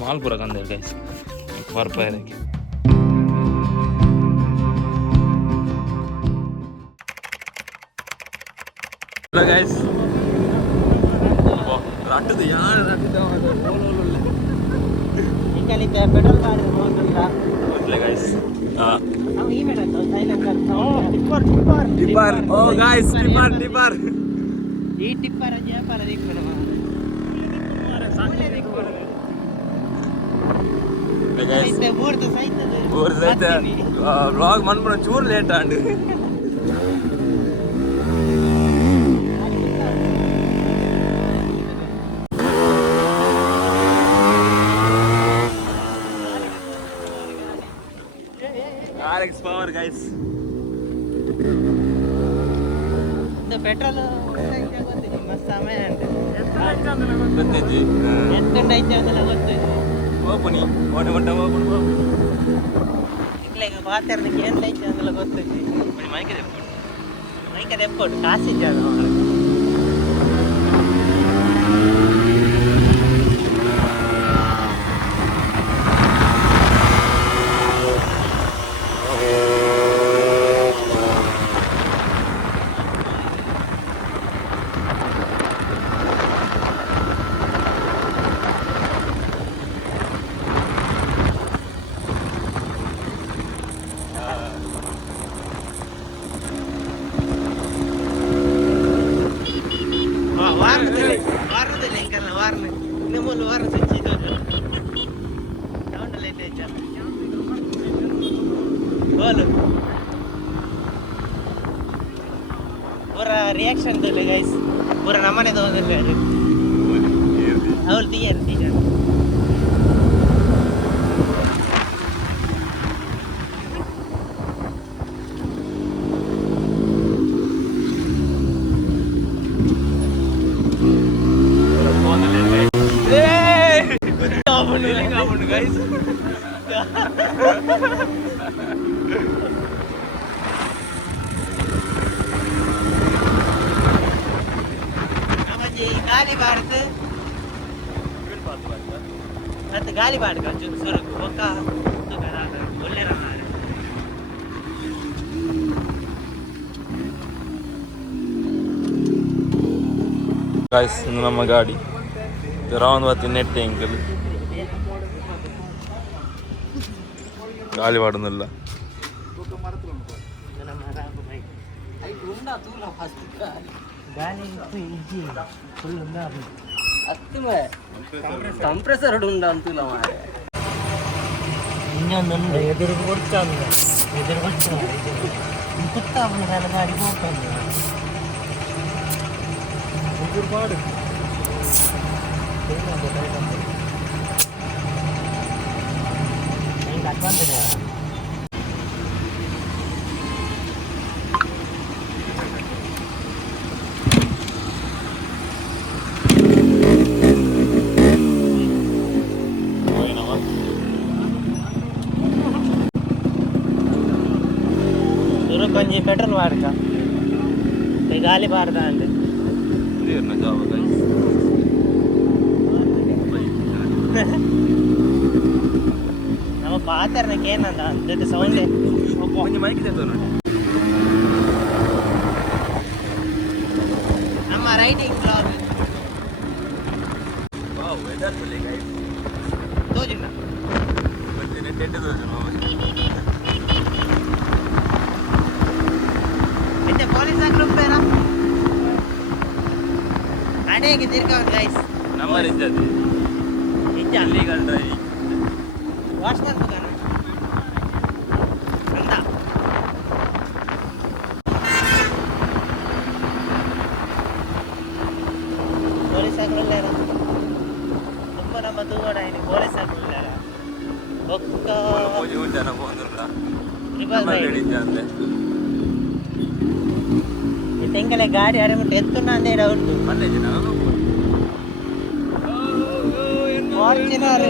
ಮಾಲ್ಪುರ ಕಂದ guys ಬರ್ಪಾಯಕ್ಕೆ guys ರಟ್ಟದು ಯಾರು petrol ಮಾಡಿ ಗೈಸ್ ಟಿಪ್ಪರ್ ಓ ಗೈಸ್ ಟಿಪ್ಪರ್ ಈ ಟಿಪ್ಪರ್ ವ್ಯಾಪಾರ ವ್ಲಾಗ್ ಮನ್ಪುನ ಚೂರು ಲೇಟ್ ಆಂಡು RX power guys ಪೆಟ್ರೋಲ್ ಮಸ್ತ್ ಸಮಯ ಗೊತ್ತೈತಿ ಎತ್ತುಂಡೈತೆ ಅದೆಲ್ಲ ಗೊತ್ತೈತಿ ಓಪನಿ ಓಟ ಓಟ ಓಪನ್ ಈಗ ಪಾತ್ರೆಗೆ ಏನು ಐತೆ ಅದೆಲ್ಲ ಗೊತ್ತೈತಿ ಮೈಕೆ ದೆಪ್ಪೊಟ್ಟು ಕಾಸಿದ್ದೆ ಅದು पूरा रिएक्शन तो ले गाइस पूरा नमने तो ले अवल तीयर तीयर guys गाली बाड़ते ಅದು ಗಾಳಿ ಬಾಡ್ಕ ಸುರಕು ಒಕ್ಕ ಒಳ್ಳೆ ಗಾಯ್ಸ್ ಇನ್ನು ನಮ್ಮ ಗಾಡಿ ರೌಂಡ್ ಬತ್ತಿ ನೆಟ್ಟೆ ಇಂಕಲ್ ಗಾಳಿ ಬಾಡುന്നിಲ್ಲ ಕಂಪ್ರೆಸರ್ ಉಂಡು ಅಂತಲ್ಲ ಮಾರೆ ಇನ್ನೊಂದು ಎದುರು ಕೊಡ್ತಾನೆ ಎದುರು ಕೊಡ್ತಾನೆ ಕುತ್ತಾವಣ ನನ್ನ ಗಾಡಿ ಹೋಗ್ತಾನೆ ಎದುರು ಮಾಡು ಹಿಂಗೆ ಅಡ್ವಾನ್ಸ್ కొంచెం పెట్రోల్ వాడక గాలి పారదా అండి நம்ம பாத்திரக்கு ಏನಂದ ಅಂತ ಸೌಂಡ್ கொஞ்சம் மைக் தேத்தோம் நம்ம riding blog wow weather fully guys ತೋಜಿನ ಮತ್ತೆ ನೆಟ್ಟೆ ತೋಜನ ಪೊಲೀಸ್ ಗ್ರೂಪ್ ಬೇರಾ ಅಡೇಗೆ ತಿರ್ಗಾವ್ ಗೈಸ್ ನಂಬರ್ ಇದ್ದದೆ ಇಜ್ಜ ಇಲ್ಲಿಗಲ್ ಡ್ರೈವಿಂಗ್ ವಾಚ್ಮನ್ ದುಕಾನ ಅಂತ ಪೊಲೀಸ್ ಆಗ್ಲಿಲ್ಲ ತುಂಬ ನಮ್ಮ ದೂರ ಇದೆ ಪೊಲೀಸ್ ಆಗ್ಲಿಲ್ಲ ಒಕ್ಕ ಜನ ಬಂದ್ರಲ್ಲ ರಿಬಲ್ ಹೇಳಿದ್ದೆ ತೆಂಗಲೆ ಗಾಡಿ ಆಡಬಿಟ್ಟು ಎತ್ತುನ ಅಂದೇ ಡೌಟ್ ಮನೆ ಜನ ಫಾರ್ಚುನರ್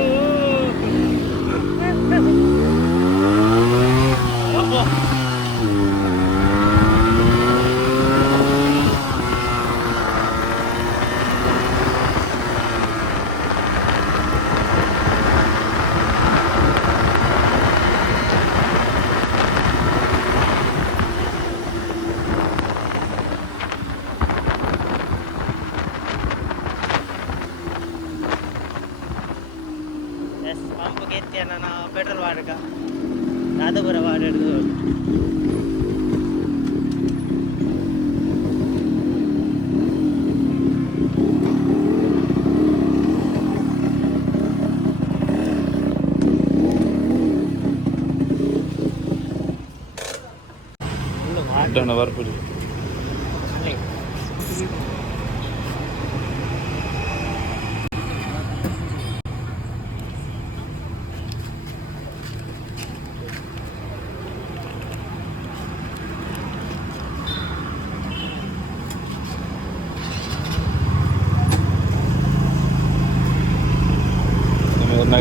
ನಾನು ಪೆಟ್ರೋಲ್ ವಾಡಕ ಅದು ಬರ ವಾಡಿಡ್ದು ಬರ್ಪುರಿ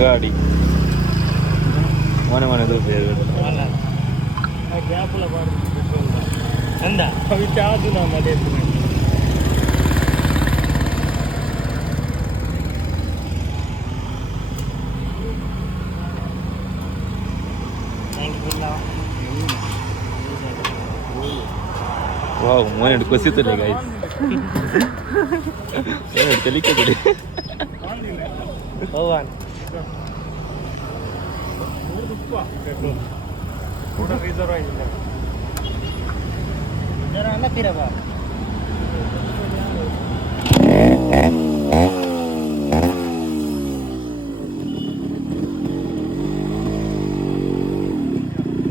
ಗಾಡಿ ಮನೆ ಮನೆದು ಗ್ಯಾಪುಲ ಅಂದ ಅవి ಚಾದು ನಾವು ಮನೆ ವಾವ್ ಮನೆ ಕುಸಿತಲ್ಲ ಗಾಯ್ಸ್ ತಲಿಕೆ ಬಿಡಿ ಹೋಗಾನ್ ರಿಸರ್ವ್ ಆಗಿಲ್ಲ ಅನ್ನ ಪಿರಬ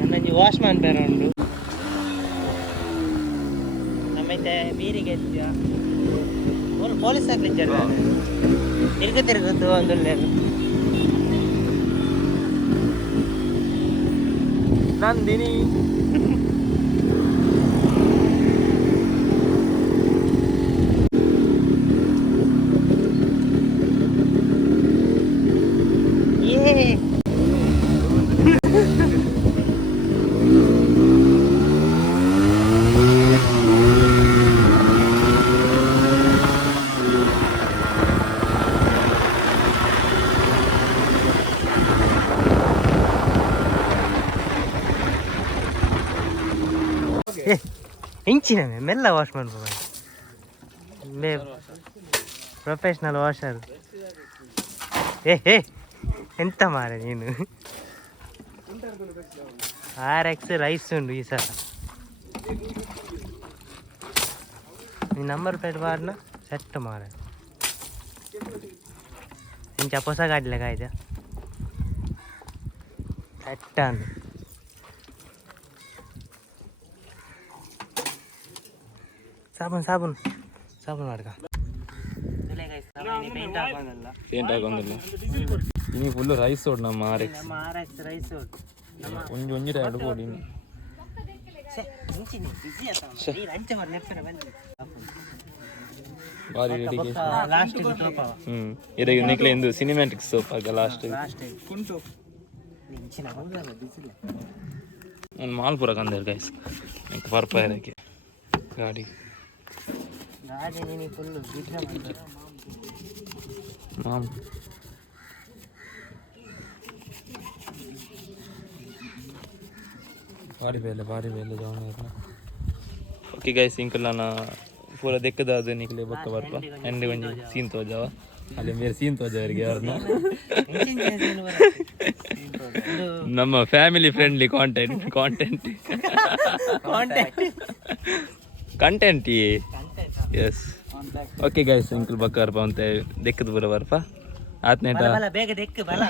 ನನ್ನ ವಾಶ್ಮ್ಯಾನ್ ಬೇರೆ ಉಂಟು ನಮ್ಮೈತೆ ಬೀರಿಗೆ ಪೊಲೀಸ್ ಹಾಕ್ಲಿಚ್ಚಾರ ತಿರುಗದ್ದು ಒಂದು ನಂದಿನಿ ಇಂಚಿನ ಮೆಲ್ಲ ವಾಶ್ ಮಾಡ್ಬೋದು ಮೇ ಪ್ರೊಫೆಷ್ನಲ್ ವಾಷರ್ ಎಂತ ಮಾರ ನೀನು RX ರೈಸ್ ಉಂಡು ಈ ಸಲ ನೀ ನಂಬರ್ ಪ್ಲೇಟ್ ಬಾರ್ನ ಸೆಟ್ ಮಾರ ಇಂಚ ಹೊಸ ಗಾಡಿಲ ಕಾಯ್ದ ಸೆಟ್ ಅಂದು ಸಾಬೂನ್ ಮಾಡ್ಕ ಪೇಂಟ್ ಹಾಕೊಂದಿಲ್ಲ ಇನಿ ಫುಲ್ ರೈಸ್ ಓಡ್ ನಮ್ಮ ರೈಸ್ ಒಂಜಿ ಎರಡು ಕೋಡಿ ಬಾರಿ ಇದಕ್ಕೆ ನಿಕ್ಲೆ ಎಂದು ಸಿನಿಮ್ಯಾಟಿಕ್ ಸೋಪ್ ಆಗ ಲಾಸ್ಟ್ ಒಂದು ಮಾಲ್ಪುರ ಕಂದೇರು ಗೈಸ್ ಪರ್ಪ ಇದಕ್ಕೆ ಗಾಡಿ ಫುಲ್ ಮಾಮ್ ಭಾರಿ ಬೇಲೆ ಜಾನ್ ಓಕೆ ಗೈಸ್ ಇಂಕಲ್ ನಾನು ಪೂರ ದೆಕ್ಕದಾದ ನಿಕ್ಲೆ ಬೊಕ್ಕ ಬರ್ಪ ಎಂಡೆ ಒಂಜಿ ಸೀನ್ ತೋಜಾವ ಅಲ್ಲಿ ಮೇರೆ ಸೀನ್ ತೋಜವರಿಗೆ ಅವ್ರನ್ನ ನಮ್ಮ family friendly content yes okay guys ಇಂಕಲ್ ಬಕ್ಕ ಬರ್ಪ ಅಂತ ದೆಕ್ಕದ ಬರ ಬರ್ಪ ಆತ್ನೇಟ ಬೇಗ ದೆಕ್ಕ ಬಲ